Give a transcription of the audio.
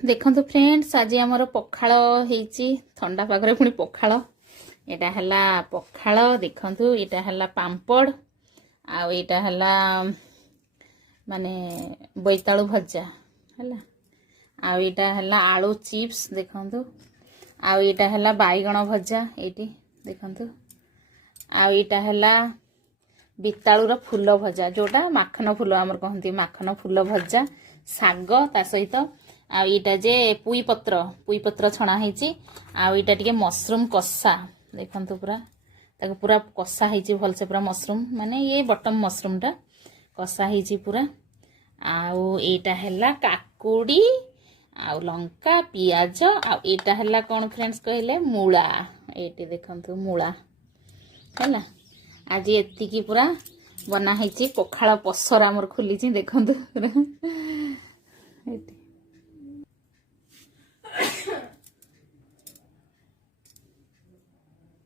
देखो फ्रेंड्स आज आमर पखाल ठंडा पागरे पुणी पखाल यहाँ है पखाल देखु यहाँ है पांपड़ आईटा है माने बोईतालु भजा है आईटा है आलू चिप्स देखु आईटा है बैगण भजा ये देखु आईटा है बीतालुर फूल भजा जोटा माखन फूल आमर कहते माखन फूल भजा साग ता सहित आईटा जे पुई पत्र छणा होती आईटा टिके मशरूम कषा देखु पूरा ताको पूरा कषा होती भलसे पूरा मशरूम माने ये बटम मशरूम टा कषा होती पूरा आईटा है काकुड़ी आ लंका पियाज आईटा है कौन फ्रेंड्स कहले मूला ये देखु मूला है आज एतिकी पूरा बना होती पखाल पसर आमर खोली देखु